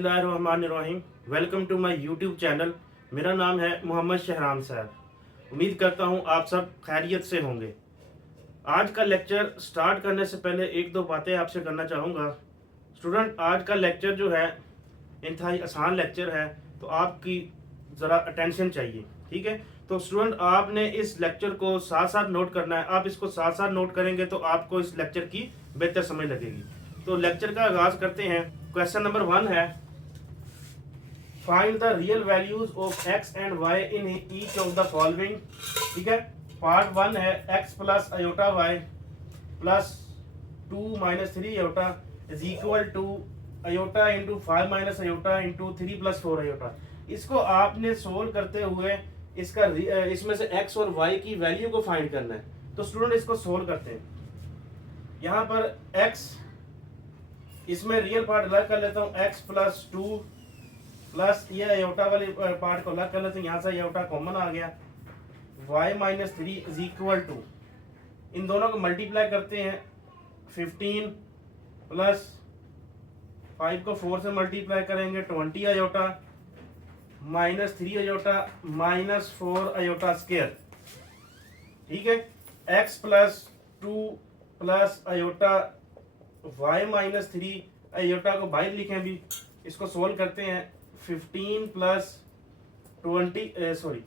बिस्मिल्लाहिर्रहमानिर्रहीम। Welcome to my YouTube channel. मेरा नाम है मोहम्मद शहराम साहब। उम्मीद करता हूँ आप सब खैरियत से होंगे। आज का लेक्चर स्टार्ट करने से पहले एक दो बातें आपसे करना चाहूँगा। स्टूडेंट, आज का लेक्चर जो है इंतहाई आसान लेक्चर है, तो आपकी ज़रा अटेंशन चाहिए, ठीक है। तो स्टूडेंट, आपने इस लेक्चर को साथ साथ नोट करना है। आप इसको साथ साथ नोट करेंगे तो आपको इस लेक्चर की बेहतर समझ लगेगी। तो लेक्चर का आगाज करते हैं। क्वेश्चन नंबर 1 है, find the real values of x and y in each of the following. ठीक है, पार्ट 1 है x plus iota y plus 2 minus 3 iota is equal to iota into 5 minus iota into 3 plus 4 iota. इसको आपने solve करते हुए इसका इसमें से x और y की वैल्यू को फाइंड करना है। तो स्टूडेंट, इसको सोल्व करते हैं। यहाँ पर x, इसमें रियल पार्ट अलग कर लेता हूँ, x प्लस 2 प्लस ये अयोटा वाले पार्ट को अलग कर लेते हैं। यहाँ से अयोटा कॉमन आ गया, y minus 3 is equal to, इन दोनों को मल्टीप्लाई करते हैं, 15 प्लस 5 को 4 से मल्टीप्लाई करेंगे 20 iota minus 3 iota minus 4 iota square. ठीक है, x plus 2 plus iota y minus 3 iota को बाहर लिखें भी, इसको सोल्व करते हैं। 15 प्लस 20 सॉरी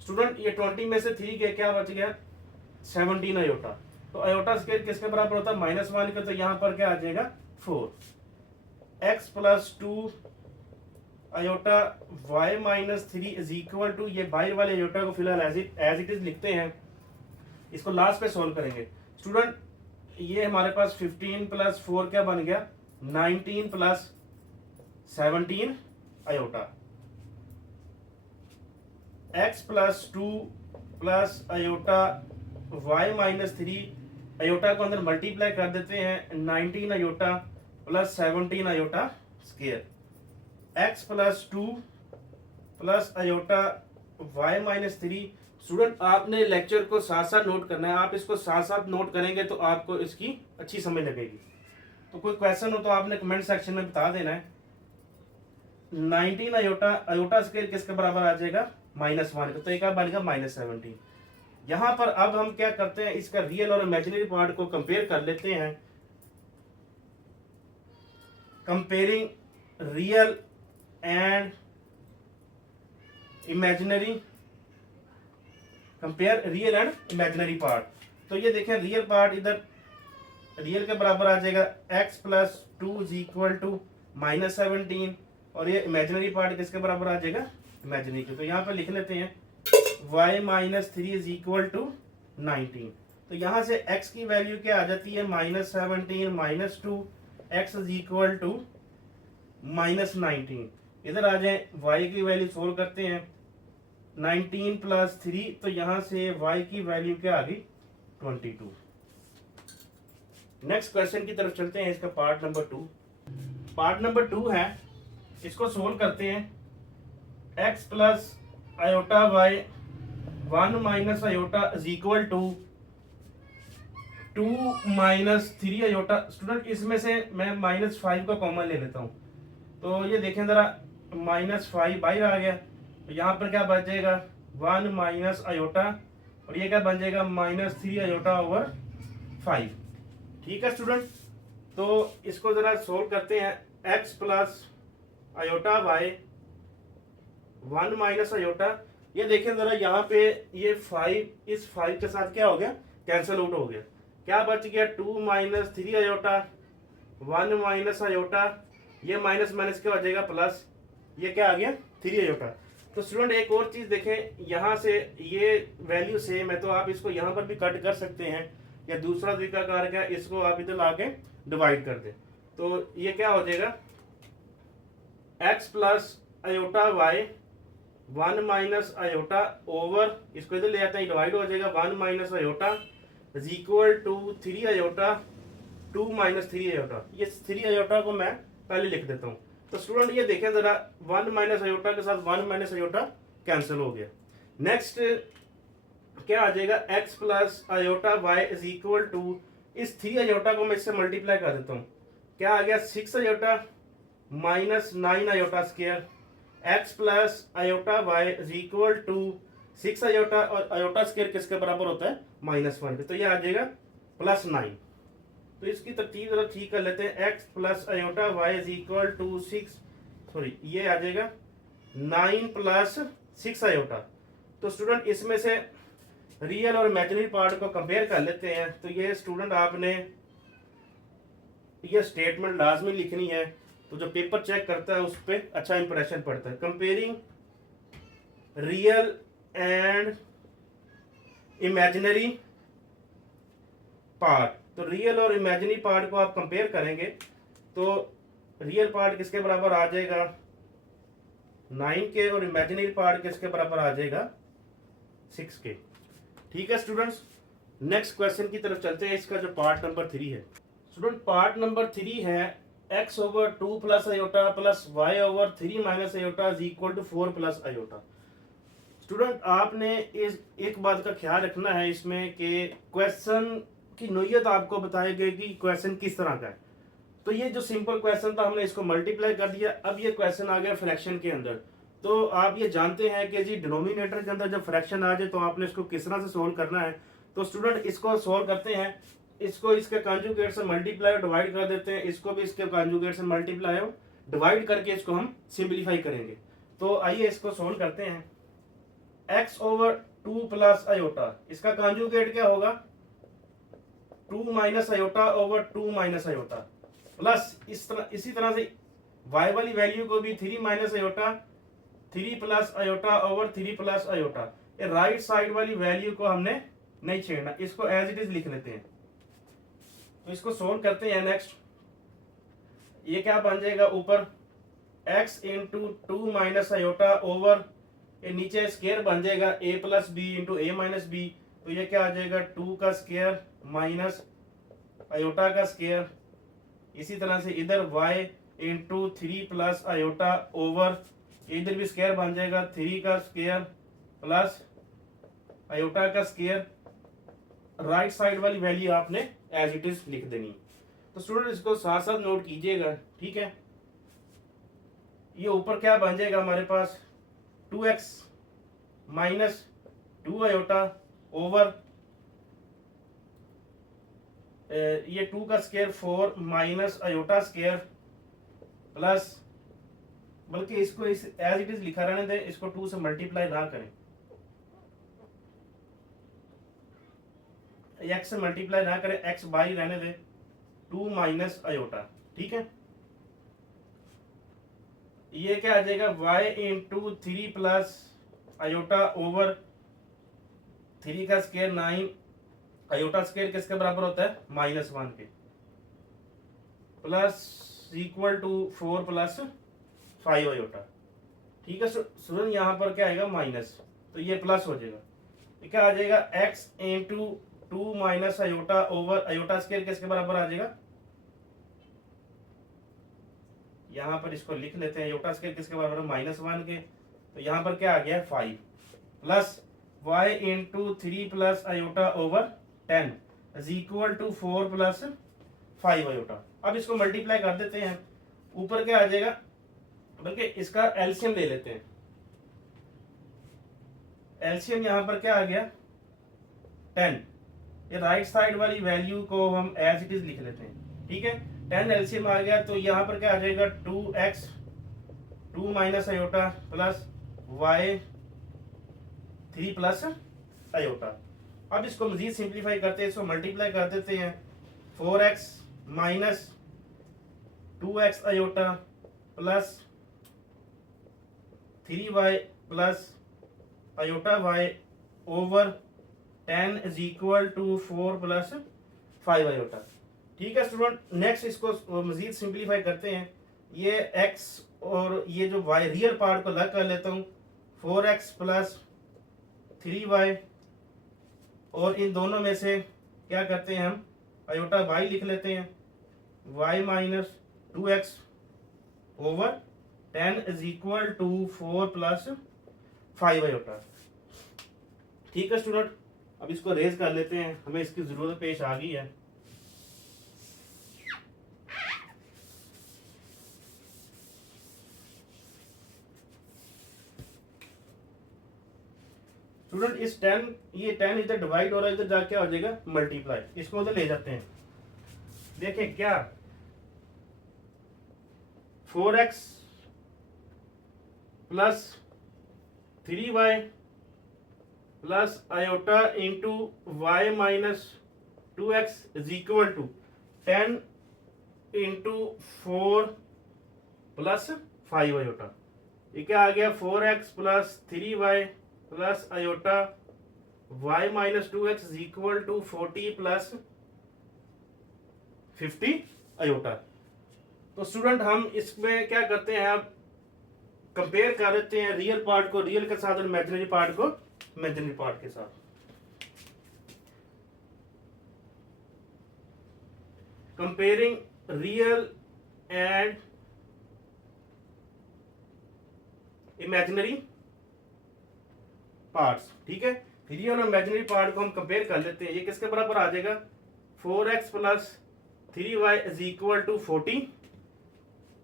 स्टूडेंट, ये 20 में से 3 के क्या बच गया, 17 अयोटा। तो अयोटा स्क्वायर किसके बराबर होता है, -1 का। तो यहाँ पर क्या आ जाएगा, 4। x plus 2 iota y minus 3 is equal to, ये बाहर वाले अयोटा को फिलहाल एज इट इज लिखते हैं, इसको लास्ट पे सोल्व करेंगे। स्टूडेंट, ये हमारे पास 15 प्लस 4 क्या बन गया, 19 plus 17 iota. x plus 2 plus iota y minus 3 iota को अंदर मल्टीप्लाई कर देते हैं, 19 iota plus 17 iota square. x plus 2 plus iota y minus 3। Student, आपने लेक्चर को साथ साथ नोट करना है। आप इसको साथ साथ नोट करेंगे तो आपको इसकी अच्छी समझ लगेगी। तो कोई क्वेश्चन हो तो आपने कमेंट सेक्शन में बता देना है। 19 अयोटा स्क्वायर किसके बराबर आ जाएगा, -1 का। तो एक बनेगा -17। यहां पर अब हम क्या करते हैं, इसका रियल और इमेजिनरी पार्ट को कंपेयर कर लेते हैं। Comparing real and imaginary, compare real and imaginary part. तो ये देखें, रियल पार्ट इधर रियल के बराबर आ जाएगा x plus 2 is equal to -17, और ये इमेजिनरी पार्ट किसके बराबर आ जाएगा, इमेजिनरी के। तो यहाँ पे लिख लेते हैं y minus 3 is equal to 19। तो यहाँ से x की वैल्यू क्या आ जाती है, -17 minus 2, x is equal to -19। इधर आ जाए, y की वैल्यू सोल्व करते हैं, 19 प्लस 3, तो यहाँ से y की वैल्यू क्या आ गई, 22। नेक्स्ट क्वेश्चन की तरफ चलते हैं, इसका पार्ट नंबर 2। पार्ट नंबर 2 है, इसको सोल्व करते हैं। x plus iota y 1 minus iota is equal to 2 minus 3 iota. Student, इसमें से मैं -5 का कॉमन ले लेता हूँ। तो ये देखें जरा, -5 बाहर आ गया, तो यहाँ पर क्या बच जाएगा, 1 माइनस अयोटा, और ये क्या बन जाएगा, -3 अयोटा ओवर 5। ठीक है स्टूडेंट, तो इसको जरा सोल्व करते हैं। x plus iota y 1 minus aorta, ये देखें जरा, यहाँ पे ये 5 इस 5 के साथ क्या हो गया, कैंसिल आउट हो गया। क्या बच गया, 2 माइनस 3 अयोटा 1 माइनस अयोटा, ये माइनस माइनस क्या हो जाएगा, प्लस, ये क्या आ गया, 3 अयोटा। तो स्टूडेंट, एक और चीज देखें, यहाँ से ये वैल्यू सेम है, तो आप इसको यहाँ पर भी कट कर सकते हैं, या दूसरा तरीका कार क्या, इसको आप इधर लाके डिवाइड कर दें। तो ये क्या हो जाएगा, x plus iota y 1 minus iota over, इसको इधर ले जाते हैं, डिवाइड हो जाएगा, 1 minus iota is equal to 3 iota 2 minus 3 iota. ये 3 अयोटा को मैं पहले लिख देता हूँ। तो स्टूडेंट, ये देखें जरा, 1 माइनस अयोटा के साथ 1 माइनस अयोटा कैंसिल हो गया। नेक्स्ट क्या आ जाएगा, x plus iota y is equal to, इस 3 अयोटा को मैं इससे मल्टीप्लाई कर देता हूँ, क्या आ गया, 6 iota minus 9 iota square, x plus iota y is equal to 6 iota, और आयोटा स्क्वायर किसके बराबर होता है? -1 के। तो ये आ जाएगा +9। तो इसकी तरतीब जरा ठीक कर लेते हैं। X plus iota y is equal to 6, sorry ये आ जाएगा 9 प्लस 6 आयोटा। तो स्टूडेंट इसमें से रियल और इमेजिनरी पार्ट को कंपेयर कर लेते हैं। तो ये स्टूडेंट आपने ये स्टेटमेंट लाजमी लिखनी है, तो जो पेपर चेक करता है उस पर अच्छा इंप्रेशन पड़ता है। Comparing real and imaginary part, तो रियल और इमेजिनरी पार्ट को आप कंपेयर करेंगे तो रियल पार्ट किसके बराबर आ जाएगा? 9 के, और इमेजिनरी पार्ट किसके बराबर आ जाएगा? 6 के। ठीक है स्टूडेंट्स, नेक्स्ट क्वेश्चन की तरफ चलते हैं। इसका जो पार्ट नंबर 3 है स्टूडेंट, पार्ट नंबर 3 है x/2 plus iota plus y/3 minus iota is equal to 4 plus iota. Student आपने इस एक बात का ख्याल रखना है इसमें कि क्वेश्चन की नोयत आपको बताई गई कि क्वेश्चन किस तरह का है। तो ये जो सिंपल क्वेश्चन था हमने इसको मल्टीप्लाई कर दिया। अब ये क्वेश्चन आ गया फ्रैक्शन के अंदर। तो आप ये जानते हैं कि जी डिनोमिनेटर के अंदर जब फ्रैक्शन आ जाए तो आपने इसको किस तरह से सोल्व करना है। तो स्टूडेंट इसको सोल्व करते हैं, इसको इसके कॉन्जुगेट से मल्टीप्लाई डिवाइड कर देते हैं, इसको भी इसके कॉन्जुगेट से मल्टीप्लाई डिवाइड करके इसको हम सिंप्लीफाई करेंगे। तो आइए इसको सोल्व करते हैं। x/2 प्लस आयोटा, इसका कॉन्जुगेट क्या होगा? 2 minus iota over 2 minus iota, plus इसी तरह से y वाली वैल्यू को भी 3 minus iota 3 plus iota over 3 plus iota. ये राइट साइड वाली वैल्यू को हमने नहीं छेड़ना, इसको एज इट इज लिख लेते हैं। तो इसको सोल्व करते हैं। नेक्स्ट ये क्या बन जाएगा? ऊपर x into 2 minus iota over, ये नीचे स्क्वायर बन जाएगा a plus b into a minus b. तो ये क्या आ जाएगा? 2 का स्क्वायर माइनस आयोटा का स्क्वायर। इसी तरह से इधर y into 3 plus iota over, इधर भी स्क्वायर बन जाएगा 3 का स्क्वायर प्लस आयोटा का स्क्वायर। राइट साइड वाली वैल्यू आपने एज इट इज लिख देनी। तो स्टूडेंट इसको साथ साथ नोट कीजिएगा, ठीक है। ये ऊपर क्या बन जाएगा हमारे पास? 2x माइनस 2 आयोटा ओवर ये 2 का square 4 minus iota square plus, बल्कि इसको इस एज इट इज लिखा रहने दें, इसको 2 से मल्टीप्लाई ना करें, x से मल्टीप्लाई ना करें, x बाई रहने दें, 2 माइनस आयोटा। ठीक है, ये क्या आ जाएगा? y into 3 plus iota over 3 का स्क्वायर 9 आयोटा स्क्वायर किसके बराबर होता है? -1 के, plus equal to 4 plus 5 iota. ठीक है सुन, यहाँ पर क्या आएगा? माइनस, तो ये प्लस हो जाएगा। ये क्या आ जाएगा? x into 2 minus iota over iota square किसके बराबर आ जाएगा? यहाँ पर इसको लिख लेते हैं, आयोटा स्क्वायर किसके बराबर है? -1 के। तो यहाँ पर क्या आ गया? 5 plus y into 3 plus iota over 10 is equal to 4 plus 5 iota. अब इसको मल्टीप्लाई कर देते हैं, ऊपर क्या आ जाएगा? बल्कि इसका एलसीएम ले लेते हैं। एलसीएम यहाँ पर क्या आ गया? 10। ये राइट साइड वाली वैल्यू को हम एज इट इज लिख लेते हैं। ठीक है, 10 एलसीएम आ गया, तो यहाँ पर क्या आ जाएगा? 2x 2 minus iota plus y 3 plus iota. अब इसको मजीद सिंप्लीफाई करते हैं, इसको मल्टीप्लाई कर देते हैं। 4x minus 2x iota plus 3y plus iota y over 10 is equal to 4 plus 5 iota. ठीक है स्टूडेंट, नेक्स्ट इसको मजीद सिंप्लीफाई करते हैं। ये x और ये जो y रियल पार्ट को अलग कर लेता हूँ। 4x प्लस 3y, और इन दोनों में से क्या करते हैं हम? आयोटा y लिख लेते हैं, y minus 2x over 10 is equal to 4 plus 5 iota. ठीक है स्टूडेंट, अब इसको रेज कर लेते हैं, हमें इसकी जरूरत पेश आ गई है। स्टूडेंट इस 10 ये 10 इधर डिवाइड हो रहा है, इधर जाके क्या हो जाएगा मल्टीप्लाई, इसको उधर ले जाते हैं। देखें क्या 4x plus 3y plus iota into y minus 2x is equal to 10 into 4 plus 5 iota. ये क्या आ गया 4x plus 3y plus iota y minus 2x is equal to 40 plus 50 iota. तो स्टूडेंट हम इसमें क्या करते हैं, अब कंपेयर कर देते हैं रियल पार्ट को रियल के साथ और इमेजिनरी पार्ट को इमेजिनरी पार्ट के साथ। Comparing real and imaginary parts, ठीक है। रियल और इमेजिनरी पार्ट को हम कंपेयर कर लेते हैं। ये किसके बराबर आ जाएगा 4x plus 3y is equal to 40,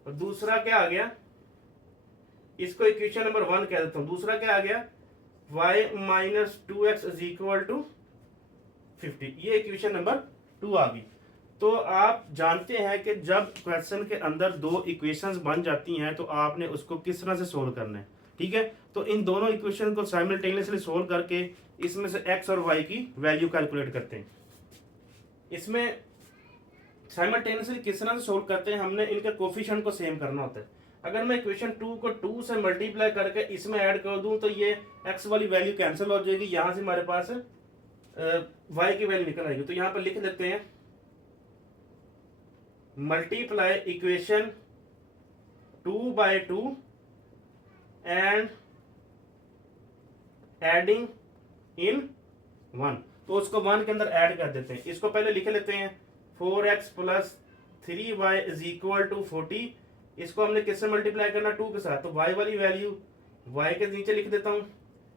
और दूसरा क्या आ गया, इसको इक्वेशन नंबर 1 कह देता हूं। दूसरा क्या आ गया y minus 2x is equal to 50, ये इक्वेशन नंबर 2 आ गई। तो आप जानते हैं कि जब क्वेश्चन के अंदर दो इक्वेशंस बन जाती हैं तो आपने उसको किस तरह से सोल्व करना है, ठीक है। तो इन दोनों इक्वेशन को साइमल्टेनियसली सोल्व करके इसमें से x और y की वैल्यू कैलकुलेट करते हैं। इसमें साइमल्टेनियसली किस तरह से सोल्व करते हैं, हमने इनके कोफिशिएंट को सेम करना होता है। अगर मैं इक्वेशन 2 को 2 से मल्टीप्लाई करके इसमें ऐड कर दूं तो ये x वाली वैल्यू कैंसिल हो जाएगी, यहां से हमारे पास y की वैल्यू निकल आएगी। तो यहां पर लिख देते हैं multiply equation 2/2 and adding in 1। तो उसको 1 के अंदर ऐड कर देते हैं। इसको पहले लिख लेते हैं 4x plus 3y is equal to 40। इसको हमने किससे मल्टीप्लाई करना 2 के साथ, तो y वाली वैल्यू y के नीचे लिख देता हूं।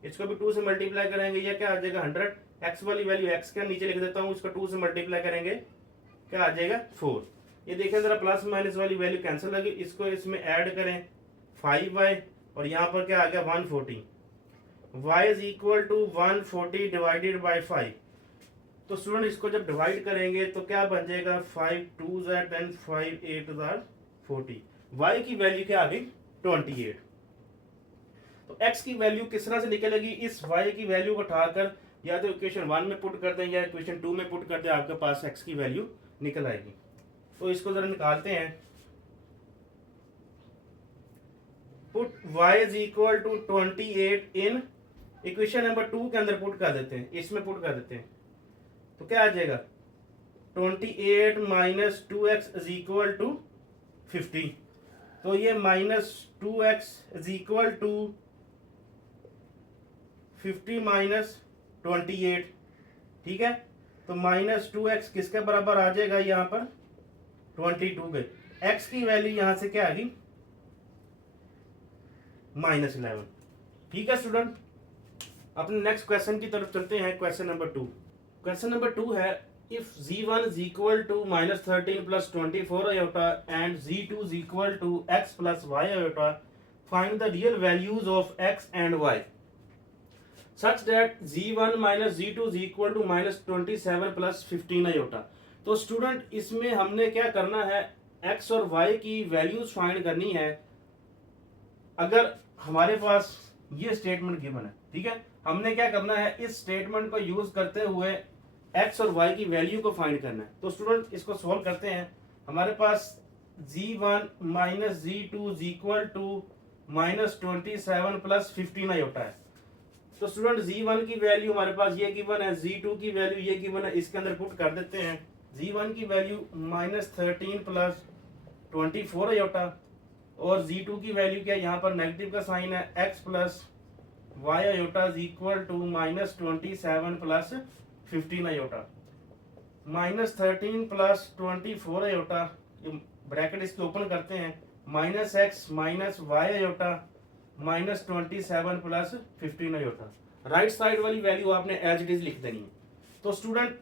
इसको भी 2 से मल्टीप्लाई करेंगे, यह क्या आ जाएगा 100। x वाली वैल्यू x के नीचे लिख देता हूं, इसको 2 से मल्टीप्लाई करेंगे क्या आ जाएगा 4। ये देखें जरा प्लस माइनस वाली वैल्यू कैंसिल होगी, इसको इसमें ऐड करें 5y और यहाँ पर क्या आ गया 140। y is equal to 140 divided by 5। तो स्टूडेंट इसको जब डिवाइड करेंगे तो क्या बन जाएगा 5 2 10 5 8 40। y की वैल्यू क्या आ गई 28। तो x की वैल्यू किस तरह से निकलेगी, इस y की वैल्यू को उठाकर या तो इक्वेशन 1 में पुट कर दें या इक्वेशन 2 में पुट कर दें, आपके पास x की वैल्यू निकल आएगी। तो इसको जरा निकालते हैं। Put y is equal to 28 in equation number 2 के अंदर पुट कर देते हैं, इसमें पुट कर देते हैं। तो क्या आ जाएगा 28 minus 2x is equal to 50। तो ये minus 2x is equal to 50 minus 28, ठीक है। तो माइनस 2x किसके बराबर आ जाएगा यहाँ पर 22 के। x की वैल्यू यहां से क्या आ गई -11, ठीक है स्टूडेंट। अपने नेक्स्ट क्वेश्चन की तरफ चलते हैं। Question number 2। क्वेश्चन नंबर 2 है if z1 is equal to -13 plus 24 iota and z2 is equal to x plus y iota, find the real values of x and y such that z1 minus z2 is equal to -27 plus 15 iota। तो student इसमें हमने क्या करना है, x और y की values find करनी है। अगर हमारे पास ये स्टेटमेंट गिवन है, ठीक है, हमने क्या करना है इस स्टेटमेंट को यूज करते हुए x और y की वैल्यू को फाइंड करना है। तो स्टूडेंट इसको सॉल्व करते हैं। हमारे पास z1 minus z2 is equal to -27 plus 15 iota है। तो स्टूडेंट z1 की वैल्यू हमारे पास ये गिवन है, z2 की वैल्यू ये गिवन है, इसके अंदर पुट कर देते हैं। z1 की वैल्यू -13 प्लस 24 आयोटा और z2 की वैल्यू क्या, यहाँ पर नेगेटिव का साइन है, x plus y iota is equal to -27 plus 15 iota. -13 plus 24 iota, bracket इसके ओपन करते हैं, -x minus y iota -27 plus 15 iota. Right side वाली वैल्यू आपने एज इट इज लिख देनी है। तो स्टूडेंट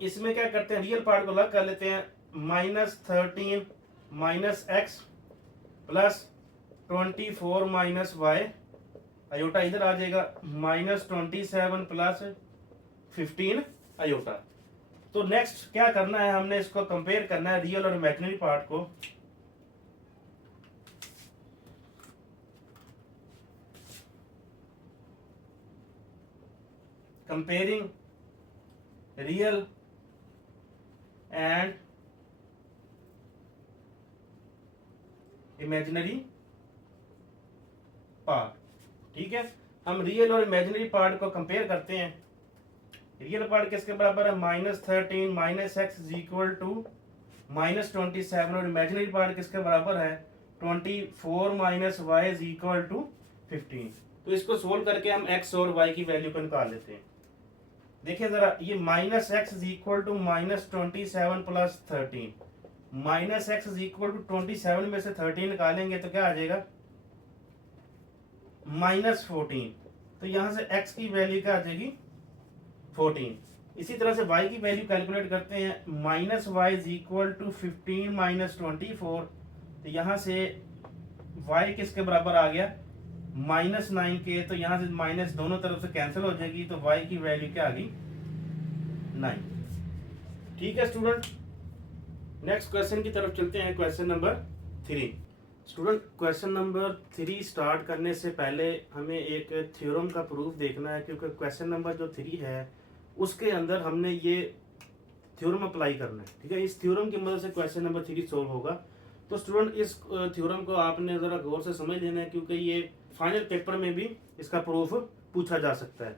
इसमें क्या करते हैं, रियल पार्ट को अलग कर लेते हैं। -13 minus x plus 24 minus y iota इधर आ जाएगा, -27 प्लस 15 अयोटा। तो नेक्स्ट क्या करना है, हमने इसको कंपेयर करना है रियल और इमेजिनरी पार्ट को। Comparing real and imaginary part. ठीक है, हम रियल और इमेजिनरी पार्ट को कंपेयर करते हैं। रियल पार्ट किसके बराबर है, -13 minus x is equal to -27, और इमेजिनरी पार्ट किसके बराबर है, 24 minus y is equal to 15। तो इसको सोल्व करके हम x और y की वैल्यू को निकाल लेते हैं। देखिए जरा, ये -x is equal to -27 plus 13, -x is equal to 27 में से 13 निकालेंगे तो क्या आ जाएगा, -14। तो यहां से x की वैल्यू क्या आ जाएगी, 14। इसी तरह से y की वैल्यू कैलकुलेट करते हैं, -y is equal to 15 minus 24। तो यहां से y किसके बराबर आ गया, -9 के। तो यहां से माइनस दोनों तरफ से कैंसिल हो जाएगी, तो y की वैल्यू क्या आ गई, 9। ठीक है स्टूडेंट, नेक्स्ट क्वेश्चन की तरफ चलते हैं, question number 3। Student, question number 3 start करने से पहले हमें एक थ्योरम का प्रूफ देखना है, क्योंकि क्वेश्चन नंबर जो 3 है उसके अंदर हमने ये थ्योरम अप्लाई करना है। ठीक है, इस थ्योरम की मदद से क्वेश्चन नंबर 3 सॉल्व होगा। तो स्टूडेंट, इस थ्योरम को आपने ज़रा गौर से समझ लेना है, क्योंकि ये फाइनल पेपर में भी इसका प्रूफ पूछा जा सकता है।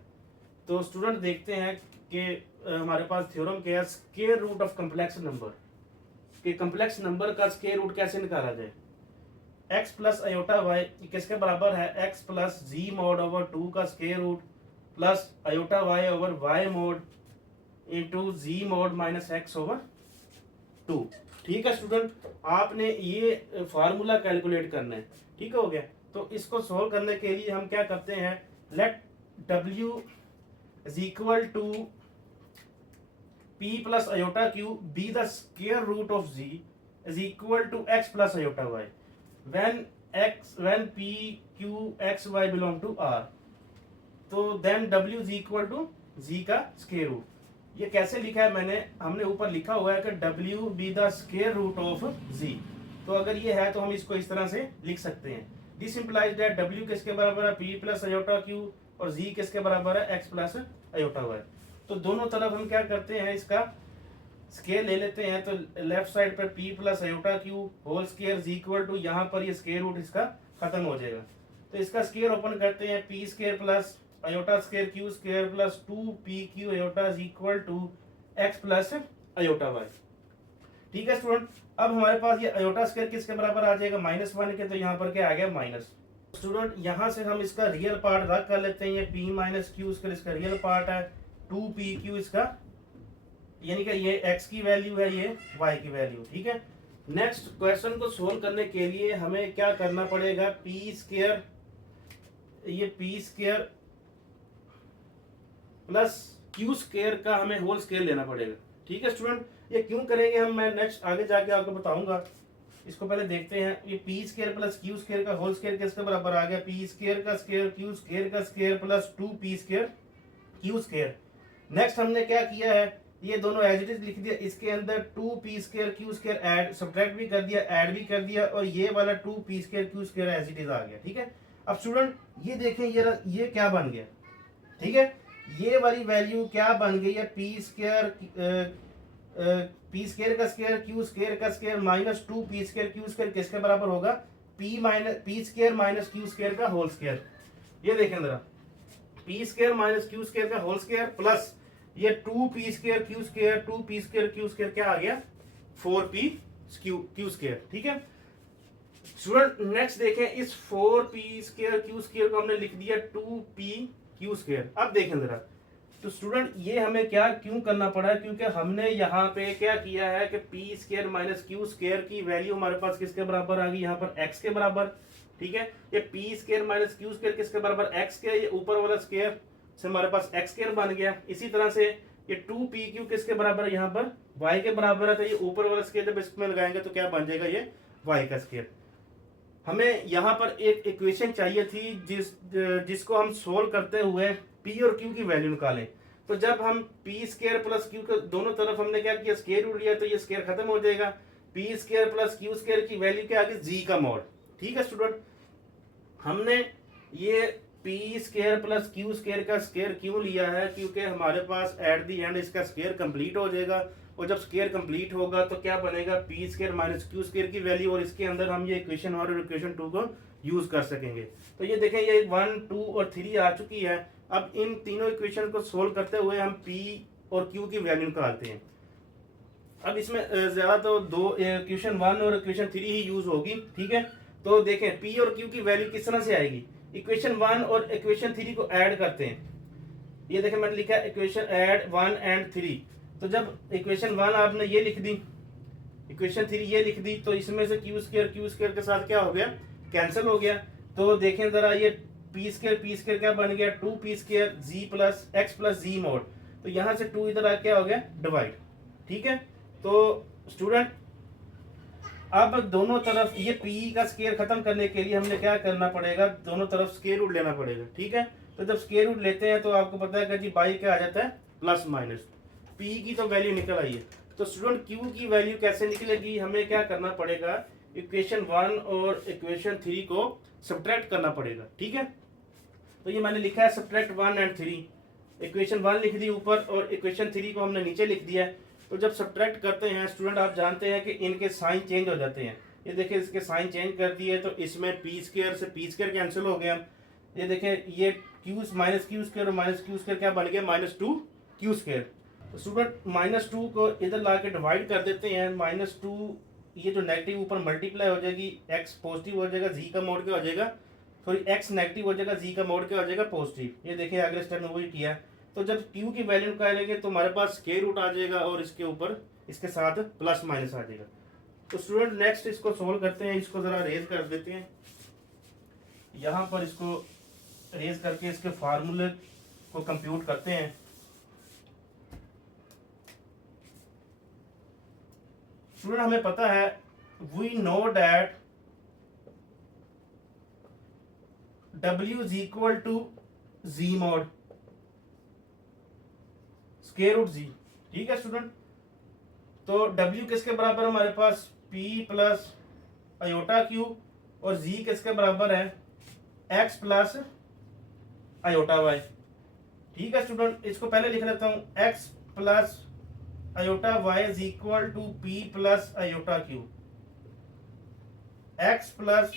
तो स्टूडेंट देखते हैं कि हमारे पास थ्योरम क्या है, square root of complex number. कि कम्प्लेक्स नंबर का स्क्वायर रूट कैसे निकाला जाए। x प्लस अयोटा वाई किसके बराबर है, x plus Z mod over 2 का square root plus iota Y over Y mod into Z mod minus X over 2। ठीक है स्टूडेंट, आपने ये फार्मूला कैलकुलेट करना है। ठीक हो गया, तो इसको सोल्व करने के लिए हम क्या करते हैं, let w is equal to p plus iota q be the square root of z is equal to x plus iota y when p q x y belong to r। तो then w is equal to z का square root. ये कैसे लिखा है मैंने, हमने ऊपर लिखा हुआ है कि w be the square root of z। तो अगर ये है तो हम इसको इस तरह से लिख सकते हैं, दिस इंप्लाइज दैट w किसके बराबर है, p प्लस अयोटा q, और z किसके बराबर है, x प्लस अयोटा y। तो दोनों तरफ हम क्या करते हैं, इसका स्केयर ले लेते हैं। तो लेफ्ट साइड पर p plus iota q whole square is equal to, यहाँ पर ये स्केयर रूट इसका खत्म हो जाएगा। तो इसका स्केयर ओपन करते हैं, p square plus iota square q square plus 2pq iota is equal to x plus iota y। ठीक है स्टूडेंट, अब हमारे पास ये अयोटा स्केयर किसके बराबर आ जाएगा, -1 के। तो यहाँ पर क्या आ गया, माइनस। स्टूडेंट, यहाँ से हम इसका रियल पार्ट रख कर लेते हैं, ये p माइनस क्यू इसका रियल पार्ट है, 2pq इसका, यानी कि ये x की वैल्यू है, ये y की वैल्यू। ठीक है, नेक्स्ट क्वेश्चन को सोल्व करने के लिए हमें क्या करना पड़ेगा, p स्क्वायर, ये p square plus q square का हमें होल स्क्वायर लेना पड़ेगा। ठीक है स्टूडेंट, ये क्यों करेंगे हम, मैं नेक्स्ट आगे जाके आपको बताऊंगा। इसको पहले देखते हैं, ये p square plus q square का होल स्क्वायर किसके बराबर आ गया, p स्क्वायर का स्क्वायर q स्क्वायर का square plus 2p square q square. Next हमने क्या किया है, ये दोनों एज इट इज लिख दिया, इसके अंदर 2p square q square add subtract भी कर दिया, ऐड भी कर दिया, और ये वाला 2p square q square as it is आ गया। ठीक है, अब स्टूडेंट ये देखें, ये क्या बन गया। ठीक है, ये वाली वैल्यू क्या बन गई है, p स्क्वायर का स्क्वायर q स्क्वायर का square minus 2p square q square किसके बराबर होगा, p square minus q square का होल स्क्वायर। ये देखें जरा, p square minus q square का होल स्क्वायर प्लस ये 2p square q square, 2p square q square क्या आ गया, 4p q स्क्वायर। ठीक है स्टूडेंट, नेक्स्ट देखें, इस 4p स्क्वायर q स्क्वायर को हमने लिख दिया 2p q स्क्वायर। अब देखें जरा, तो स्टूडेंट ये हमें क्या क्यों करना पड़ा, क्योंकि हमने यहाँ पे क्या किया है कि p square minus q square की वैल्यू हमारे पास किसके बराबर आ गई, यहाँ पर x के बराबर। ठीक है, ये p square minus q square किसके बराबर, x के, ये ऊपर वाला स्क्वायर से हमारे पास x स्क्वायर बन गया। इसी तरह से ये 2pq किसके बराबर है, यहाँ पर y के बराबर है। तो ये ऊपर वाला स्क्वायर जब इसमें लगाएंगे तो क्या बन जाएगा, ये y का स्क्वायर। हमें यहाँ पर एक इक्वेशन चाहिए थी जिसको हम सोल्व करते हुए पी और क्यू की वैल्यू निकालें। तो जब हम पी स्केयर प्लस क्यू के दोनों तरफ हमने क्या किया, स्केयर रूट लिया, तो ये स्केयर खत्म हो जाएगा। P square plus Q square की वैल्यू क्या आ गई, जी का मॉड। ठीक है स्टूडेंट, हमने ये P square plus Q square का स्केयर क्यों लिया है, क्योंकि हमारे पास एट दी एंड इसका स्केयर कंप्लीट हो जाएगा, और जब स्केयर कंप्लीट होगा तो क्या बनेगा, P square minus Q square की वैल्यू, और इसके अंदर हम ये इक्वेशन और इक्वेशन 2 को यूज कर सकेंगे। तो ये देखें, ये 1, 2 और 3 आ चुकी है। अब इन तीनों इक्वेशन को सोल्व करते हुए हम पी और क्यू की वैल्यू निकालते हैं। अब इसमें ज्यादा तो दो इक्वेशन 1 और इक्वेशन 3 ही यूज होगी। ठीक है, तो देखें पी और क्यू की वैल्यू किस तरह से आएगी, इक्वेशन 1 और इक्वेशन 3 को ऐड करते हैं। ये देखें मैंने लिखा है इक्वेशन ऐड 1 एंड 3। तो जब इक्वेशन 1 आपने ये लिख दी, इक्वेशन 3 ये लिख दी, तो इसमें से क्यू स्केयर के साथ क्या हो गया, कैंसिल हो गया। तो देखें जरा, ये पी स्केयर क्या बन गया, 2 पी स्केयर जी plus x plus g mode. तो यहां से 2 इधर आ क्या हो गया, डिवाइड। ठीक है, तो स्टूडेंट अब दोनों तरफ ये पी का स्केयर खत्म करने के लिए हमने क्या करना पड़ेगा, दोनों तरफ स्केयर रूट लेना पड़ेगा। ठीक है, तो जब स्केयर रूट लेते हैं तो आपको पता है कि जी बाई क्या आ जाता है, प्लस माइनस। पी की तो वैल्यू निकल आई है, तो स्टूडेंट क्यू की वैल्यू कैसे निकलेगी, हमें क्या करना पड़ेगा, इक्वेशन 1 और इक्वेशन 3 को सब्ट्रैक्ट करना पड़ेगा। ठीक है, तो ये मैंने लिखा है सब्ट्रैक्ट 1 एंड 3। इक्वेशन 1 लिख दी ऊपर और इक्वेशन 3 को हमने नीचे लिख दिया है। तो जब सब्ट्रैक्ट करते हैं स्टूडेंट, आप जानते हैं कि इनके साइन चेंज हो जाते हैं। ये देखिए इसके साइन चेंज कर दिए, तो इसमें पी स्केयर से पी स्केयर कैंसिल हो गया। ये देखिए ये क्यू माइनस क्यू स्केयर और माइनस क्यू स्केयर क्या बन गया, -2 क्यू स्केयर। तो स्टूडेंट -2 को इधर ला के डिवाइड कर देते हैं। -2 ये जो नेगेटिव ऊपर मल्टीप्लाई हो जाएगी, एक्स पॉजिटिव हो जाएगा, जी का मोड क्या हो जाएगा, सॉरी एक्स नेगेटिव हो जाएगा, जी का मोड क्या हो जाएगा, पॉजिटिव। ये देखिए अगले स्टेप में वही किया। तो जब क्यू की वैल्यू निकालेंगे तो हमारे पास स्क्वायर रूट आ जाएगा और इसके ऊपर इसके साथ प्लस माइनस आ जाएगा। तो स्टूडेंट नेक्स्ट इसको सोल्व करते हैं, इसको जरा रेज कर देते हैं। यहाँ पर इसको रेज करके इसके फार्मूले को कंप्यूट करते हैं। स्टूडेंट हमें पता है, we know that W is equal to Z mod square root Z. ठीक है स्टूडेंट, तो W किसके बराबर हमारे पास, P प्लस अयोटा Q, और Z किसके बराबर है, X प्लस अयोटा Y। ठीक है स्टूडेंट, इसको पहले लिख लेता हूं, X plus iota Y is equal to P plus iota Q, X plus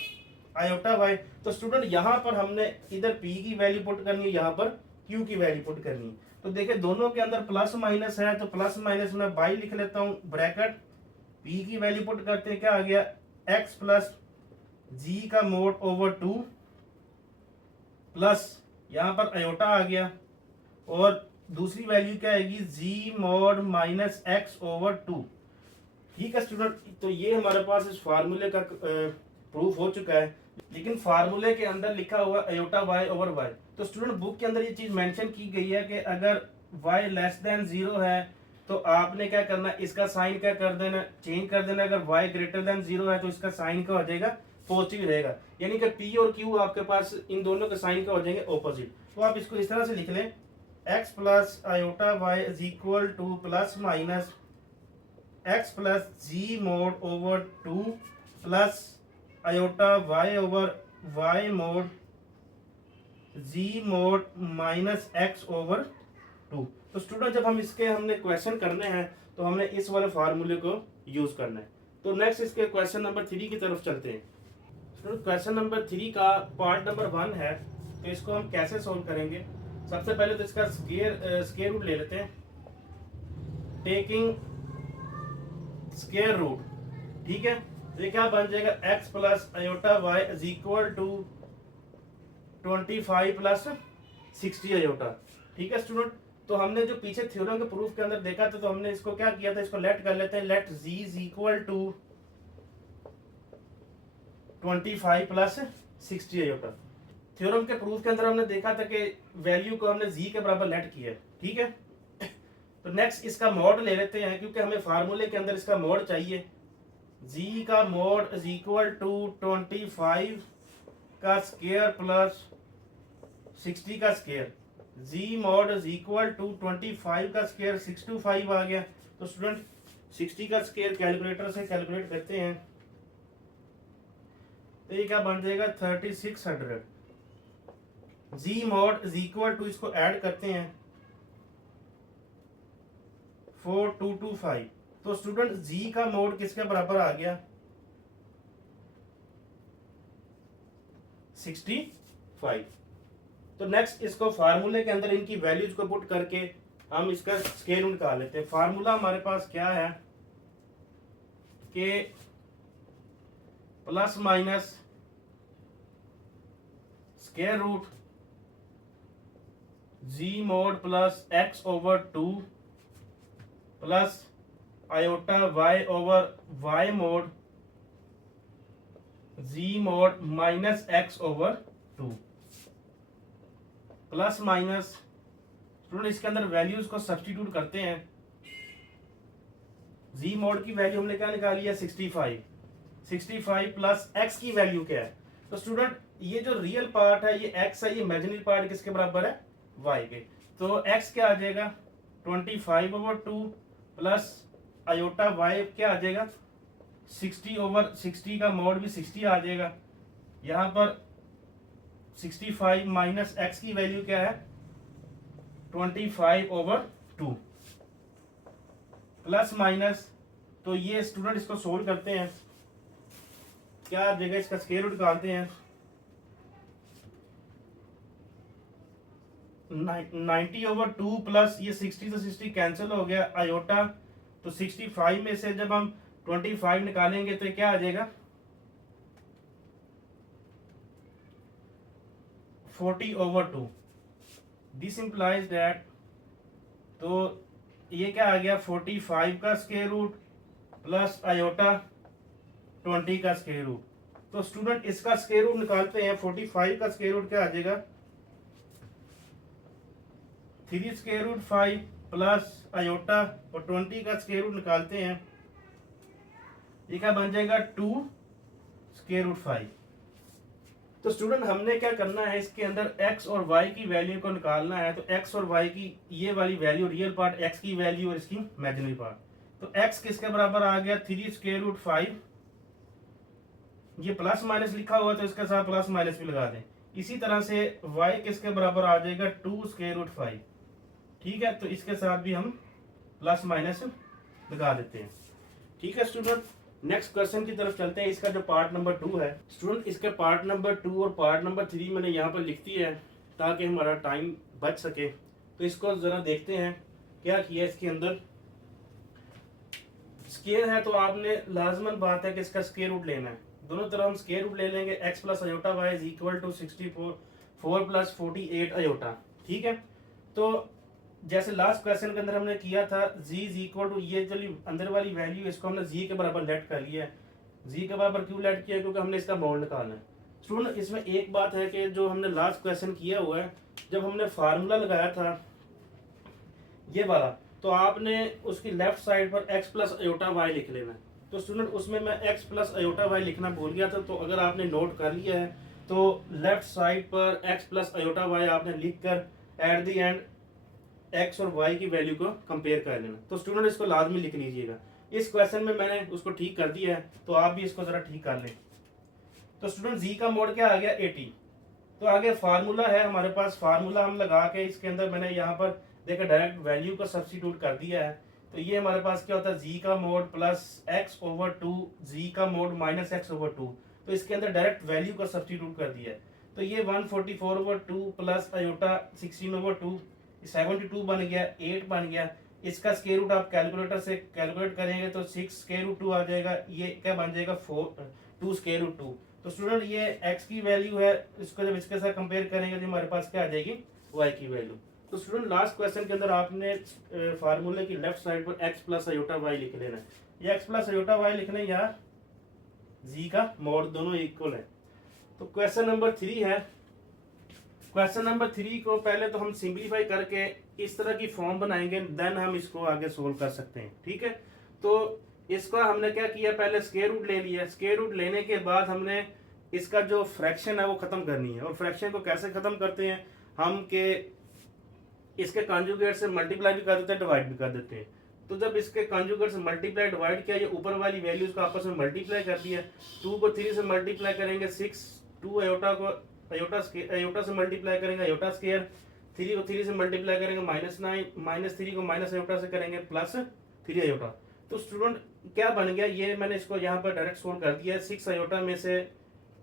iota Y। तो स्टूडेंट यहाँ पर हमने इधर P की वैल्यू पुट करनी है, यहाँ पर Q की वैल्यू पुट करनी है। तो देखिए दोनों के अंदर प्लस माइनस है, तो प्लस माइनस में बाई लिख लेता हूँ, ब्रैकेट P की वैल्यू पुट करते हैं, क्या आ गया, X प्लस G का मोड ओवर 2 प्लस यहाँ पर अयोटा आ गया, और दूसरी वैल्यू क्या आएगी, G mod minus X over 2। ठीक है स्टूडेंट, तो ये हमारे पास इस फार्मूले का प्रूफ हो चुका है, लेकिन फार्मूले के अंदर लिखा हुआ अयोटा y ओवर y। तो स्टूडेंट बुक के अंदर ये चीज मेंशन की गई है कि अगर y लेस देन 0 है तो आपने क्या करना, इसका साइन क्या कर देना, चेंज कर देना। अगर y ग्रेटर देन 0 है तो इसका साइन क्या हो जाएगा, पॉजिटिव रहेगा। यानी कि p और q आपके पास इन दोनों के साइन क्या हो जाएंगे, ऑपोजिट। तो आप इसको इस तरह से लिख लें, x plus iota y is equal to plus minus x plus g mod over 2 plus iota y over y mod g mod minus x over 2। तो स्टूडेंट जब हम इसके हमने क्वेश्चन करने हैं तो हमने इस वाले फार्मूले को यूज करना है। तो नेक्स्ट इसके क्वेश्चन नंबर 3 की तरफ चलते हैं। स्टूडेंट क्वेश्चन नंबर 3 का पार्ट नंबर 1 है, तो इसको हम कैसे सोल्व करेंगे। सबसे पहले तो इसका स्क्वायर रूट ले लेते हैं, टेकिंग स्क्वायर रूट। ठीक है, तो ये क्या बन जाएगा, x plus iota y is equal to 25 plus 60 iota. ठीक है स्टूडेंट, तो हमने जो पीछे थ्योरम के प्रूफ के अंदर देखा था, तो हमने इसको क्या किया था, इसको लेट कर लेते हैं, let z is equal to 25 plus 60 iota. Theorem के प्रूफ के अंदर हमने देखा था कि वैल्यू को हमने z के बराबर लेट किया। ठीक है, तो नेक्स्ट इसका मॉड ले लेते हैं, क्योंकि हमें फार्मूले के अंदर इसका मॉड चाहिए। जी का मोड इज इक्वल टू 25 का स्क्वायर प्लस 60 का square. G mod is equal to 25 का स्क्वायर 625 आ गया। तो स्टूडेंट 60 का स्क्वायर कैलकुलेटर से कैलकुलेट करते हैं तो ये क्या बन जाएगा 3600। जी मॉड इज इक्वल टू, इसको ऐड करते हैं 4225। तो स्टूडेंट जी का मोड किसके बराबर आ गया 65। तो नेक्स्ट इसको फार्मूले के अंदर इनकी वैल्यूज को पुट करके हम इसका स्केल निकाल लेते हैं। फार्मूला हमारे पास क्या है कि plus minus square root Z mod plus X over 2 plus iota Y over Y mod Z mod minus X over 2 plus minus. Student इसके अंदर वैल्यूज को सब्स्टिट्यूट करते हैं। जी मोड की वैल्यू हमने क्या निकाली है 65 प्लस एक्स की वैल्यू क्या है। तो स्टूडेंट ये जो रियल पार्ट है ये एक्स है, ये इमेजिनरी पार्ट किसके बराबर है वाई के। तो एक्स क्या आ जाएगा 25/2 प्लस आयोटा वाई क्या आ जाएगा 60/60 का मोड भी 60 आ जाएगा। यहाँ पर 65 माइनस एक्स की वैल्यू क्या है 25/2 प्लस माइनस। तो ये स्टूडेंट इसको सोल्व करते हैं क्या आ जाएगा, इसका स्क्वायर रूट निकालते हैं 90/2 प्लस ये 60 से 60 कैंसिल हो गया आयोटा। तो 65 में से जब हम 25 निकालेंगे तो क्या आ जाएगा 40/2। दिस इंप्लाइज दैट, तो ये क्या आ गया 45 का स्क्वायर रूट प्लस आयोटा 20 का स्क्वायर रूट। तो स्टूडेंट इसका स्क्वायर रूट निकालते हैं 45 का स्क्वायर रूट क्या आ जाएगा 3 स्क्वायर रूट 5 प्लस आयोटा और 20 का स्क्वायर रूट निकालते हैं ये क्या बन जाएगा 2 स्क्वायर रूट 5। तो स्टूडेंट हमने क्या करना है इसके अंदर x और y की वैल्यू को निकालना है। तो x और y की ये वाली वैल्यू रियल पार्ट x की वैल्यू और इसकी इमेजिनरी पार्ट। तो x किसके बराबर आ गया 3 स्क्वायर रूट 5। ये प्लस माइनस लिखा हुआ तो इसके साथ प्लस माइनस भी लगा दें। इसी तरह से y किसके बराबर आ जाएगा 2 स्क्वायर रूट 5। ठीक है, तो इसके साथ भी हम प्लस माइनस लगा देते हैं। ठीक है स्टूडेंट, नेक्स्ट क्वेश्चन की तरफ चलते हैं। इसका जो पार्ट नंबर 2 है स्टूडेंट, इसके पार्ट नंबर 2 और पार्ट नंबर 3 मैंने यहाँ पर लिख दी है ताकि हमारा टाइम बच सके। तो इसको जरा देखते हैं क्या किया इसके अंदर। स्क्वायर है तो आपने लाजमन बात है कि इसका स्क्वायर रूट लेना है। दोनों तरफ हम स्क्वायर रूट ले लेंगे। x plus iota y is equal to 64 4 plus 48 iota. ठीक है, तो जैसे लास्ट क्वेश्चन के अंदर हमने किया था z इज इक्वल टू ये चलिए अंदर वाली वैल्यू इसको हमने z के बराबर लेट कर लिया है। z के बराबर क्यों लेट किया क्योंकि हमने इसका मोड निकालना है। स्टूडेंट इसमें एक बात है कि जो हमने लास्ट क्वेश्चन किया हुआ है जब हमने फार्मूला लगाया था ये वाला तो आपने उसकी लेफ्ट साइड पर x प्लस अयोटा वाई लिख लेना है। तो स्टूडेंट उसमें मैं x प्लस अयोटा वाई लिखना भूल गया था। तो अगर आपने नोट कर लिया है तो लेफ्ट साइड पर x प्लस अयोटा वाई आपने लिख कर एट द एंड x और y की वैल्यू को कंपेयर कर लेना। तो स्टूडेंट इसको लाजमी लिख लीजिएगा। इस क्वेश्चन में मैंने उसको ठीक कर दिया है तो आप भी इसको जरा ठीक कर लें। तो स्टूडेंट z का मोड क्या आ गया 80। तो आगे फार्मूला है हमारे पास, फार्मूला हम लगा के इसके अंदर मैंने यहाँ पर देखा डायरेक्ट वैल्यू को सब्स्टिट्यूट कर दिया है। तो ये हमारे पास क्या होता है z का mode plus x over 2 z का मोड माइनस x ओवर 2। तो इसके अंदर डायरेक्ट वैल्यू को सब्स्टिट्यूट कर दिया है। तो ये 144/2 प्लस अयोटा 16/2 72 बन गया 8 बन गया। इसका स्क्वायर रूट आप कैलकुलेटर से कैलकुलेट करेंगे तो 6 स्क्वायर रूट 2 आ जाएगा। ये क्या बन जाएगा 2 स्क्वायर रूट 2। तो स्टूडेंट ये x की वैल्यू है, इसको जब इसके साथ कंपेयर करेंगे तो हमारे पास क्या आ जाएगी y की वैल्यू। तो स्टूडेंट लास्ट क्वेश्चन के अंदर आपने फार्मूले की लेफ्ट साइड पर x प्लस अयोटा वाई लिख लेना है। ये x प्लस अयोटा वाई लिखना है या z का मोड दोनों इक्वल है। तो क्वेश्चन नंबर 3 है। क्वेश्चन नंबर 3 को पहले तो हम सिंप्लीफाई करके इस तरह की फॉर्म बनाएंगे देन हम इसको आगे सोल्व कर सकते हैं। ठीक है, तो इसका हमने क्या किया, पहले स्क्वायर रूट ले लिया। स्क्वायर रूट लेने के बाद हमने इसका जो फ्रैक्शन है वो खत्म करनी है। और फ्रैक्शन को कैसे खत्म करते हैं हम, के इसके कॉन्जुगेट से मल्टीप्लाई भी कर देते हैं, डिवाइड भी कर देते हैं। तो जब इसके कॉन्जुगेट से मल्टीप्लाई डिवाइड किया, ये ऊपर वाली वैल्यूज को आपस में मल्टीप्लाई कर दिया। 2 को 3 से मल्टीप्लाई करेंगे 6, 2 अयोटा को अयोटा से मल्टीप्लाई करेंगे अयोटा स्क्वायर, 3 को 3 से मल्टीप्लाई करेंगे -9, -3 को माइनस अयोटा से करेंगे +3 अयोटा। तो स्टूडेंट क्या बन गया, ये मैंने इसको यहाँ पर डायरेक्ट सोल्व कर दिया है। 6 अयोटा में से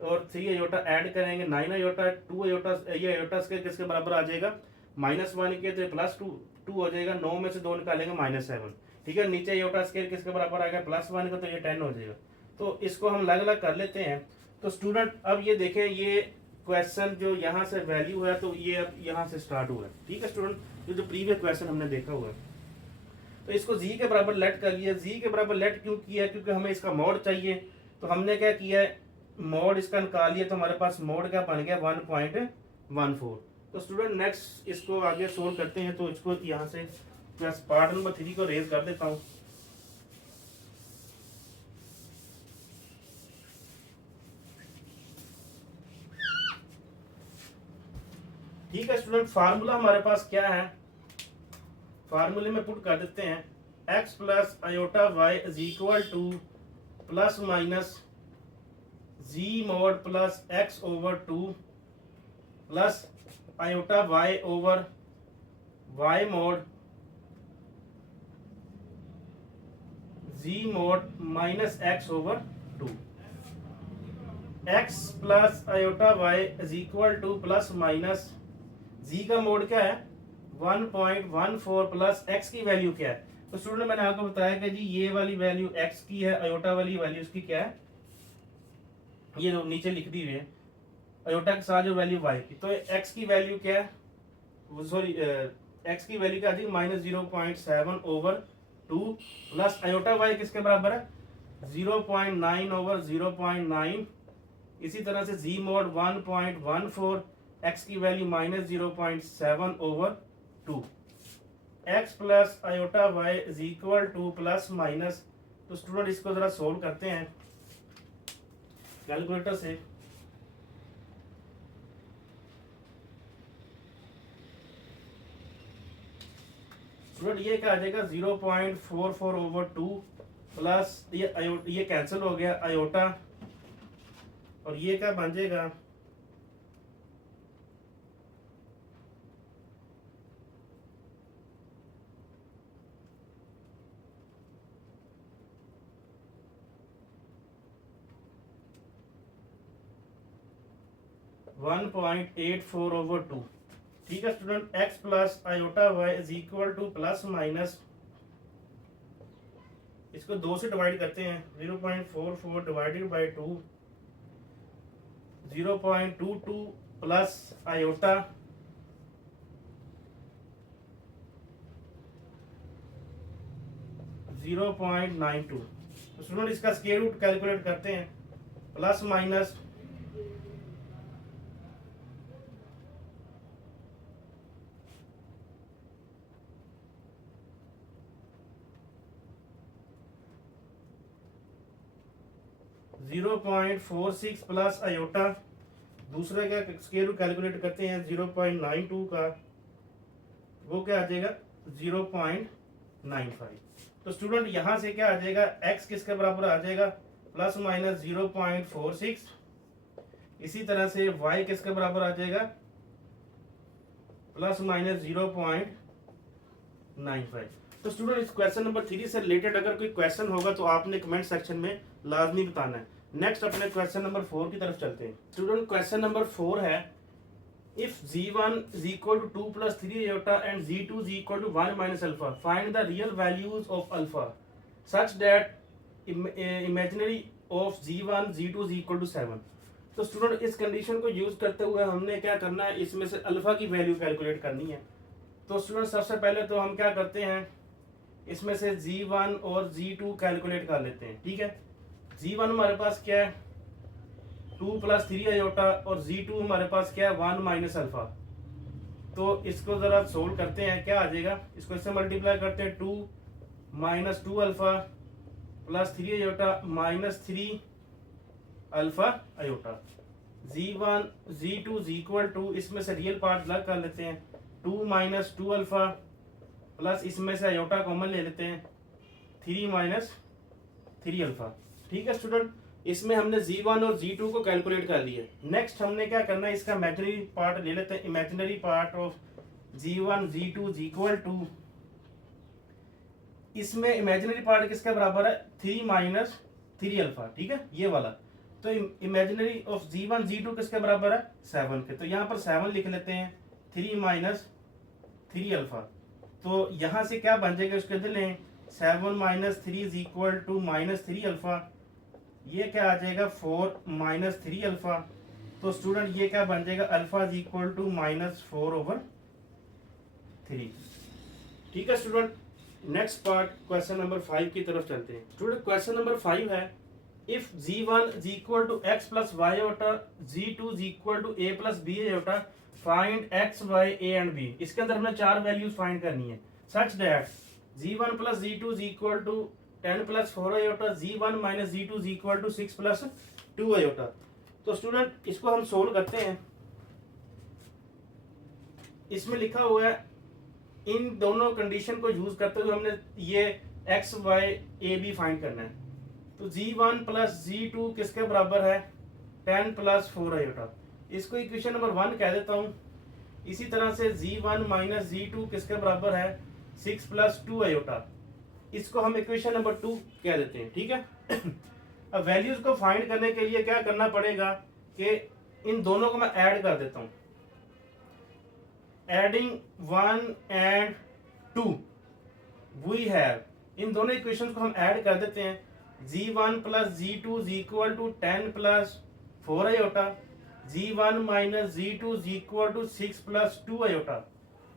और 3 अयोटा ऐड करेंगे 9 अयोटा, 2 अयोटा, ये अयोटा स्क्वायर किसके बराबर आ जाएगा -1 के, तो +2 हो जाएगा। 9 में से 2 निकालेंगे -7, ठीक है। नीचे अयोटा स्क्वायर किसके बराबर आएगा +1 का, तो ये 10 हो जाएगा। तो इसको हम अलग अलग कर लेते हैं। तो स्टूडेंट अब ये देखें, ये क्वेश्चन जो यहाँ से वैल्यू है तो ये अब यहाँ से स्टार्ट हुआ है, ठीक है स्टूडेंट। जो प्रीवियस क्वेश्चन हमने देखा हुआ है, तो इसको जी के बराबर लेट कर लिया। जी के बराबर लेट क्यों किया, क्योंकि हमें इसका मोड चाहिए। तो हमने क्या किया है, मोड इसका निकाल लिया। तो हमारे पास मोड क्या बन गया 1.14। तो स्टूडेंट नेक्स्ट इसको आगे सोल्व करते हैं। तो इसको यहाँ से मैं पार्ट नंबर 3 को रेज कर देता हूँ। ठीक है स्टूडेंट, फार्मूला हमारे पास क्या है, फार्मूले में पुट कर देते हैं। x plus iota y is equal to plus minus g mod plus x over 2 plus iota Y over y mod z mod minus x over 2। x plus iota y is equal to plus minus g का mod क्या है 1.14 plus x की value क्या है। तो student मैंने आपको बताया कि जी ये वाली वैल्यू x की है, अयोटा वाली वैल्यू उसकी क्या है, ये जो नीचे लिख दी हुई है अयोटा के साथ जो वैल्यू y की। तो x की वैल्यू क्या है, सॉरी x की वैल्यू क्या आ जाएगी -0.7 ओवर 2 प्लस अयोटा y किसके बराबर है 0.9 ओवर 0.9। इसी तरह से z मोड 1.14, x की value -0.7 over 2। x plus iota y is equal to plus minus. तो स्टूडेंट इसको जरा सोल्व करते हैं कैलकुलेटर से। स्टूडेंट ये क्या आ जाएगा 0.44 ओवर 2 प्लस ये कैंसिल हो गया अयोटा, और ये क्या बन जाएगा 1.84 ओवर 2। ठीक है student, x plus iota y is equal to plus minus, इसको 2 से डिवाइड करते हैं 0.44 डिवाइडेड बाई 2 0.22 प्लस आयोटा (0.92). तो स्टूडेंट इसका स्क्वायर रूट कैलकुलेट करते हैं, प्लस माइनस 0.46 प्लस आयोटा, दूसरा क्या स्क्वायर रूट कैलकुलेट करते हैं 0.92 का, वो क्या आ जाएगा 0.95। तो स्टूडेंट यहाँ से क्या आ जाएगा, x किसके बराबर आ जाएगा प्लस माइनस 0.46, इसी तरह से y किसके बराबर आ जाएगा प्लस माइनस 0.95। तो स्टूडेंट इस क्वेश्चन नंबर 3 से रिलेटेड अगर कोई क्वेश्चन होगा तो आपने कमेंट सेक्शन में लाजमी बताना है। नेक्स्ट अपने क्वेश्चन नंबर 4 की तरफ चलते हैं। स्टूडेंट क्वेश्चन नंबर 4 है, if z1 is equal to 2 plus 3 iota and z2 is equal to 1 minus alpha, find the real values of alpha such that imaginary of z1 z2 is equal to 7। तो student इस condition को use करते हुए हमने क्या करना है, इसमें से अल्फा की वैल्यू कैलकुलेट करनी है। तो स्टूडेंट सबसे पहले तो हम क्या करते हैं, इसमें से z1 और z2 कैलकुलेट कर लेते हैं। ठीक है, z1 हमारे पास क्या है 2 प्लस 3 आयोटा और z2 हमारे पास क्या है 1 माइनस अल्फा। तो इसको जरा सोल्व करते हैं, क्या आ जाएगा, इसको इससे मल्टीप्लाई करते हैं 2 minus 2 alpha plus 3 iota minus 3 alpha iota. z1 z2 is equal to, इसमें से रियल पार्ट अलग कर लेते हैं, 2 माइनस 2 अल्फा प्लस इसमें से आयोटा कॉमन ले लेते हैं, 3 माइनस 3 अल्फा। ठीक है स्टूडेंट, इसमें हमने z1 और z2 को कैलकुलेट कर लिया। नेक्स्ट हमने क्या करना है, इसका इमेजिनरी पार्ट ले लेते हैं। Imaginary part of z1 z2 is equal to, इसमें इमेजिनरी पार्ट किसके बराबर है, 3 माइनस 3 अल्फा। ठीक है, ये वाला। तो इमेजिनरी ऑफ z1 z2 किसके बराबर है, 7 के। तो यहाँ पर 7 लिख लेते हैं, 3 माइनस 3 अल्फा। तो यहाँ से क्या बन जाएगा, उसके दिल 7 minus 3 is equal to minus 3 alpha. ये क्या आ जाएगा, 4 माइनस 3 अल्फा। तो स्टूडेंट ये क्या बन जाएगा, अल्फा इज इक्वल टू -4/3। ठीक है student, next part question number 5 की तरफ चलते हैं। स्टूडेंट क्वेश्चन नंबर 5 है, if z1 is equal to x plus y iota, z2 is equal to a plus b iota, find x, y, a and b। इसके अंदर हमने 4 values find करनी है, such that z1 plus z2 is equal to 10 plus 4 iota, z1 minus z2 is equal to 6 plus 2 iota. तो student इसको हम solve करते हैं। इसमें लिखा हुआ है, इन दोनों कंडीशन को यूज करते हुए हमने ये x, y, a, b find करना है। तो z1 प्लस z2 किसके बराबर है, 10 प्लस 4 आयोटा। इसको इक्वेशन नंबर 1 कह देता हूँ। इसी तरह से z1 माइनस z2 किसके बराबर है, 6 प्लस 2 आयोटा। इसको हम इक्वेशन नंबर 2 कह देते हैं। ठीक है अब वैल्यूज को फाइंड करने के लिए क्या करना पड़ेगा कि इन दोनों को मैं ऐड कर देता हूँ। एडिंग 1 एंड 2 वी हैव, इन दोनों इक्वेशंस को हम ऐड कर देते हैं। z1 plus z2 is equal to 10 plus 4 iota, z1 minus z2 is equal to 6 plus 2 iota.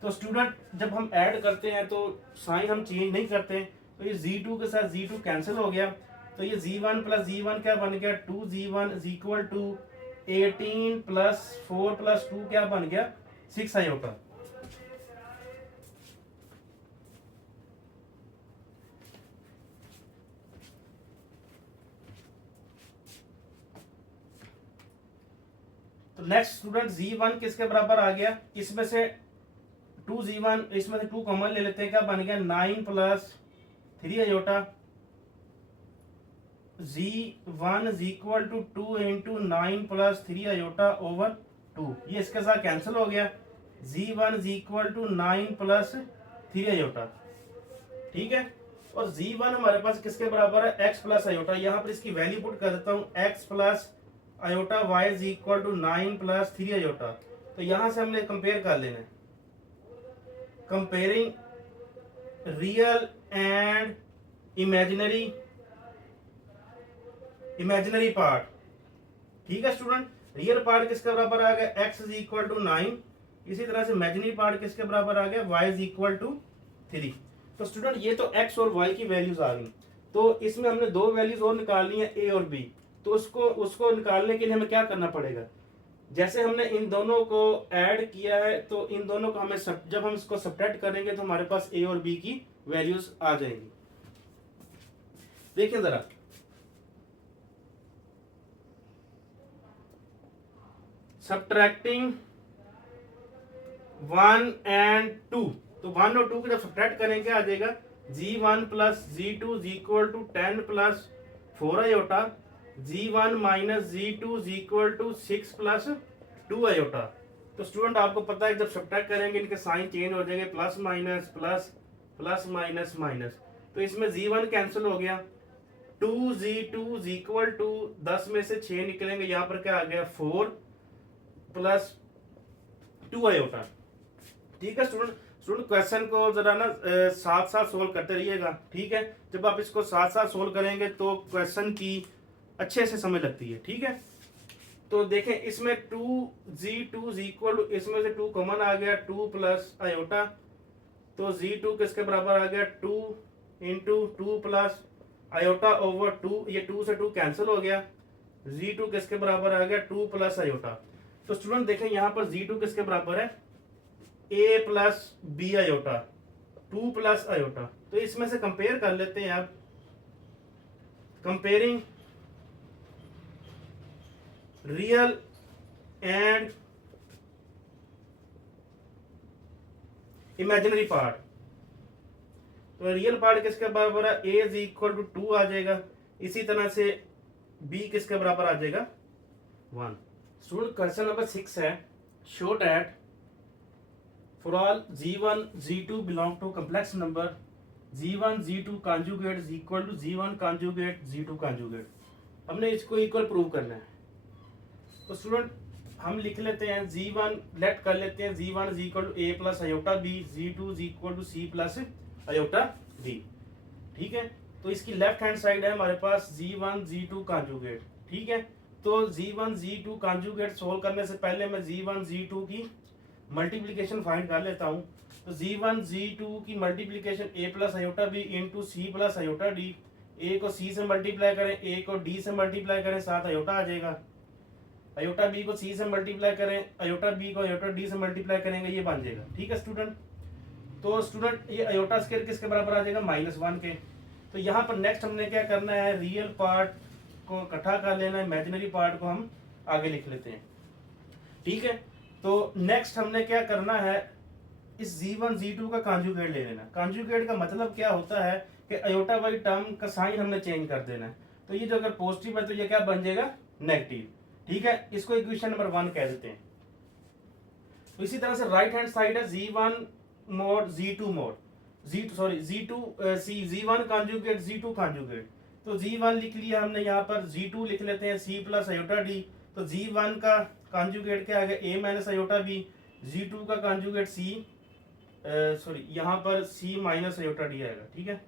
तो स्टूडेंट जब हम ऐड करते हैं तो साइन हम चेंज नहीं करते, तो ये z2 के साथ z2 कैंसिल हो गया। तो ये z1 प्लस z1 क्या बन गया, 2z1 is equal to 18 plus 4 plus 2 क्या बन गया, 6 आयोटा। तो नेक्स्ट स्टूडेंट z1 किसके बराबर आ गया, इसमें से 2z1, इसमें से 2 कॉमन ले लेते हैं, क्या बन गया 9 plus 3 iota. z1 is equal to 2 into 9 plus 3 iota over 2, ये इसके साथ कैंसिल हो गया। z1 is equal to 9 plus 3 iota. ठीक है, और z1 हमारे पास किसके बराबर है, x प्लस आयोटा। यहाँ पर इसकी वैल्यू पुट कर देता हूँ, x plus iota y is equal to 9 plus 3 iota. तो यहां से हमने कंपेयर कर लेना है, comparing real and imaginary part. ठीक है स्टूडेंट, रियल पार्ट किसके बराबर आ गया, x इज इक्वल टू 9। इसी तरह से इमेजिनरी पार्ट किसके बराबर आ गया, y इज इक्वल टू 3। तो स्टूडेंट ये तो x और y की वैल्यूज आ गई। तो इसमें हमने 2 वैल्यूज और निकालनी है, a और b। तो उसको निकालने के लिए हमें क्या करना पड़ेगा, जैसे हमने इन दोनों को ऐड किया है तो इन दोनों को हमें जब हम इसको सब्ट्रैक्ट करेंगे तो हमारे पास a और b की वैल्यूज आ जाएंगी। देखिए जरा, सब्ट्रैक्टिंग 1 एंड 2, तो 1 और 2 को जब सब्ट्रैक्ट करेंगे आ जाएगा z1 plus z2 is equal to 10 plus 4 iota, z1 minus z2 is equal to 6 plus 2 iota. तो स्टूडेंट आपको पता है जब सब्ट्रैक्ट करेंगे इनके साइन चेंज हो जाएंगे, plus minus plus plus minus minus. तो इसमें z1 कैंसिल हो गया, 2z2 इज इक्वल टू 10 में से 6 निकलेंगे, यहाँ पर क्या आ गया 4 प्लस 2 आयोटा। ठीक है स्टूडेंट, क्वेश्चन को जरा ना साथ साथ सोल्व करते रहिएगा। ठीक है, जब आप इसको साथ साथ सोल्व करेंगे तो क्वेश्चन की अच्छे से समझ लगती है। ठीक है, तो देखें इसमें 2z2 इज इक्वल टू, इसमें से 2 कॉमन आ गया, 2 प्लस आयोटा। तो z2 किसके बराबर आ गया, 2 इंटू 2 प्लस आयोटा ओवर 2, ये 2 से 2 कैंसिल हो गया। z2 किसके बराबर आ गया, 2 प्लस आयोटा। तो स्टूडेंट देखें यहाँ पर z2 किसके बराबर है, a plus b iota, 2 plus iota. तो इसमें से कंपेयर कर लेते हैं आप, comparing real and imaginary part. तो रियल पार्ट किसके बराबर है, a इज इक्वल टू 2 आ जाएगा। इसी तरह से b किसके बराबर आ जाएगा 1। स्टूडेंट क्वेश्चन नंबर 6 है, show that for all g1 g2 belong to complex number g1 g2 conjugate is equal to g1 conjugate g2 conjugate. हमने इसको इक्वल प्रूव करना है। तो स्टूडेंट हम लिख लेते हैं g1 लेट कर लेते हैं g1 is equal to a plus iota b, g2 is equal to c plus iota b। ठीक है, तो इसकी लेफ्ट हैंड साइड है हमारे पास g1 g2 कॉन्जुगेट। ठीक है, तो g1 g2 कॉन्जुगेट सोल्व करने से पहले मैं g1 g2 की मल्टीप्लिकेशन फाइंड कर लेता हूँ। तो g1 g2 की multiplication a plus iota b into c plus aorta d। a को c से मल्टीप्लाई करें, a को d से मल्टीप्लाई करें, साथ अयोटा आ जाएगा। अयोटा b को c से मल्टीप्लाई करें, अयोटा b को अयोटा d से मल्टीप्लाई करेंगे, ये बन जाएगा। ठीक है स्टूडेंट, तो स्टूडेंट ये अयोटा स्क्वायर किसके बराबर आ जाएगा -1 के। तो यहाँ पर नेक्स्ट हमने क्या करना है, रियल पार्ट को इकट्ठा कर लेना है, इमेजिनरी पार्ट को हम आगे लिख लेते हैं। ठीक है, तो नेक्स्ट हमने क्या करना है, इस g1 g2 का कॉन्जुगेट ले लेना। कॉन्जुगेट का मतलब क्या होता है कि अयोटा वाली टर्म का साइन हमने चेंज कर देना है। तो ये जो अगर पॉजिटिव है तो ये क्या बन जाएगा नेगेटिव। ठीक है, इसको इक्वेशन नंबर 1 कह देते हैं। तो इसी तरह से राइट हैंड साइड है g1 mod g2 mod g1 conjugate g2 conjugate. तो g1 लिख लिया हमने, यहाँ पर g2 लिख लेते हैं c प्लस अयोटा d। तो g1 का कॉन्जुगेट क्या आएगा a minus iota b, g2 का कॉन्जुगेट c यहाँ पर c माइनस अयोटा d आएगा। ठीक है,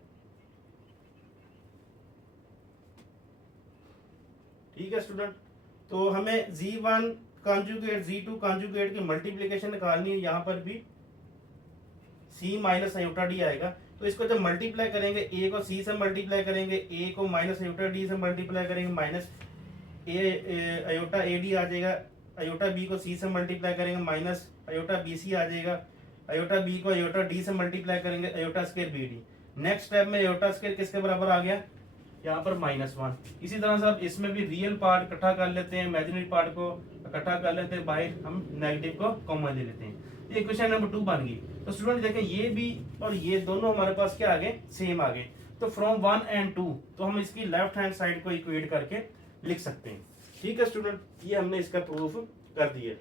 ठीक है स्टूडेंट, तो हमें g1 कॉन्जुगेट g2 कॉन्जुगेट की मल्टीप्लिकेशन निकालनी है। यहाँ पर भी c माइनस अयोटा d आएगा। तो इसको जब मल्टीप्लाई करेंगे, a को c से मल्टीप्लाई करेंगे, a को माइनस अयोटा d से मल्टीप्लाई करेंगे, माइनस अयोटा ad आ जाएगा। अयोटा b को c से मल्टीप्लाई करेंगे, माइनस अयोटा bc आ जाएगा। अयोटा b को अयोटा d से मल्टीप्लाई करेंगे, iota square bd। Next step में अयोटा स्क्वायर किसके बराबर आ गया, यहाँ पर -1। इसी तरह से अब इसमें भी रियल पार्ट इकट्ठा कर लेते हैं, इमेजिनरी पार्ट को इकट्ठा कर लेते हैं, बाहर हम नेगेटिव को कॉमन ले लेते हैं। ये क्वेश्चन नंबर 2 बन गई। तो स्टूडेंट देखें, ये भी और ये दोनों हमारे पास क्या आ गए, सेम आ गए। तो फ्रॉम 1 and 2 तो हम इसकी लेफ्ट हैंड साइड को इक्वेट करके लिख सकते हैं। ठीक है स्टूडेंट, ये हमने इसका प्रूफ कर दिया।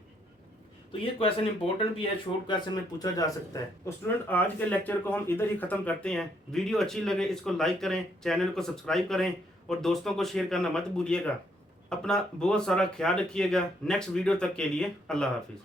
तो ये क्वेश्चन इंपॉर्टेंट भी है, शॉर्ट क्वेश्चन में पूछा जा सकता है। तो स्टूडेंट आज के लेक्चर को हम इधर ही खत्म करते हैं। वीडियो अच्छी लगे इसको लाइक करें, चैनल को सब्सक्राइब करें और दोस्तों को शेयर करना मत भूलिएगा। अपना बहुत सारा ख्याल रखिएगा। नेक्स्ट वीडियो तक के लिए अल्लाह हाफिज।